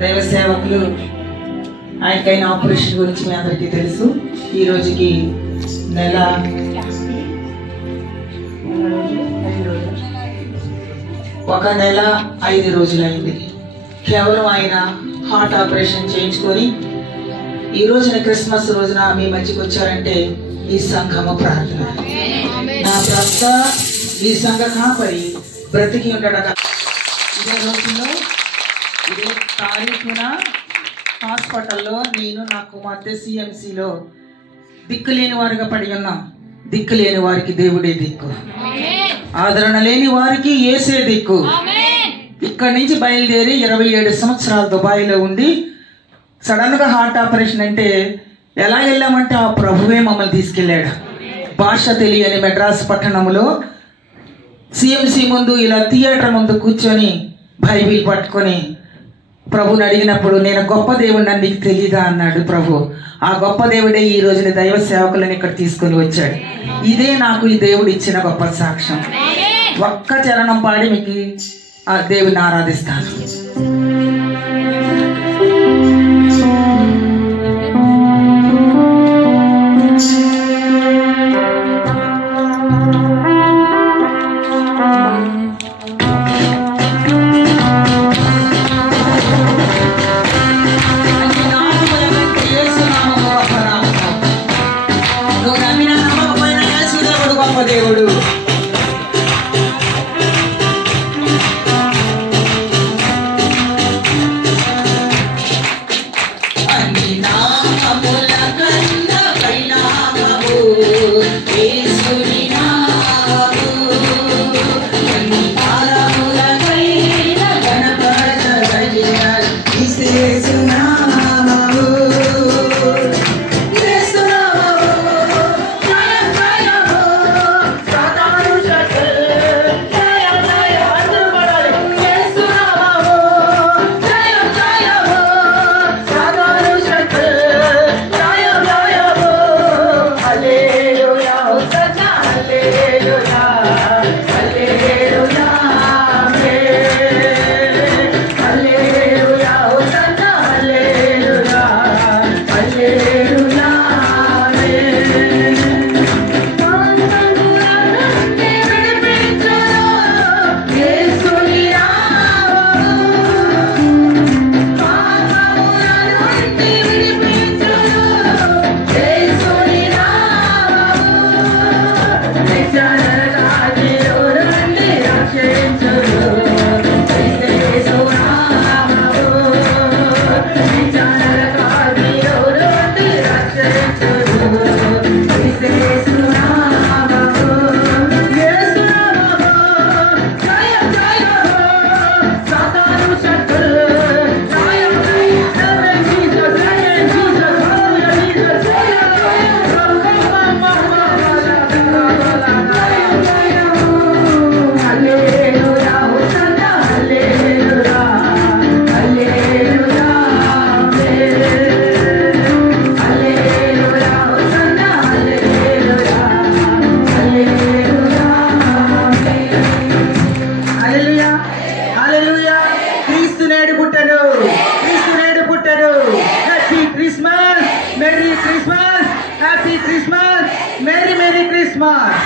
దైవ సేవకులు ఆయనకైన ఆపరేషన్ గురించి మీ అందరికీ తెలుసు. ఈ రోజుకి నెల 5 రోజులైంది. కేవలం ఆయన హార్ట్ ఆపరేషన్ చేయించుకొని ఈ రోజున క్రిస్మస్ రోజున మీ మధ్యకి వచ్చారంటే ఈ సంఘము ప్రార్థన. నా భర్త ఈ సంఘ కాపరి బ్రతికి ఉండగా ఇదే రోజుల్లో ఇదే తారీఖున హాస్పిటల్లో నేను నా కుమార్తె సిఎంసిలో దిక్కులేని వారిగా పడి ఉన్నాం. దిక్కులేని వారికి దేవుడే దిక్కు, ఆదరణ లేని వారికి యేసే దిక్కు. ఇక్కడి నుంచి బయలుదేరి 27 సంవత్సరాలు దుబాయ్లో ఉండి సడన్ గా హార్ట్ ఆపరేషన్ అంటే ఎలా వెళ్ళామంటే ఆ ప్రభువే మమ్మల్ని తీసుకెళ్ళాడు. భాష తెలియని మెడ్రాస్ పట్టణంలో సిఎంసి ముందు ఇలా థియేటర్ ముందు కూర్చొని బైబిల్ పట్టుకొని ప్రభుని అడిగినప్పుడు, నేను గొప్ప దేవుడు అని నీకు తెలీదా అన్నాడు ప్రభు. ఆ గొప్ప దేవుడే ఈ రోజున దైవ సేవకులను ఇక్కడ తీసుకొని వచ్చాడు. ఇదే నాకు ఈ దేవుడు ఇచ్చిన గొప్ప సాక్ష్యం. ఒక్క చరణం పాడి మీకు ఆ దేవుని ఆరాధిస్తాను. దేవుడు అన్ని నామముల కన్నా పైనామము యేసుని నామము, అన్ని కాలముల పైన గణపరచదగిన యేసు నామము. Merry Christmas, Happy Christmas, Merry Christmas.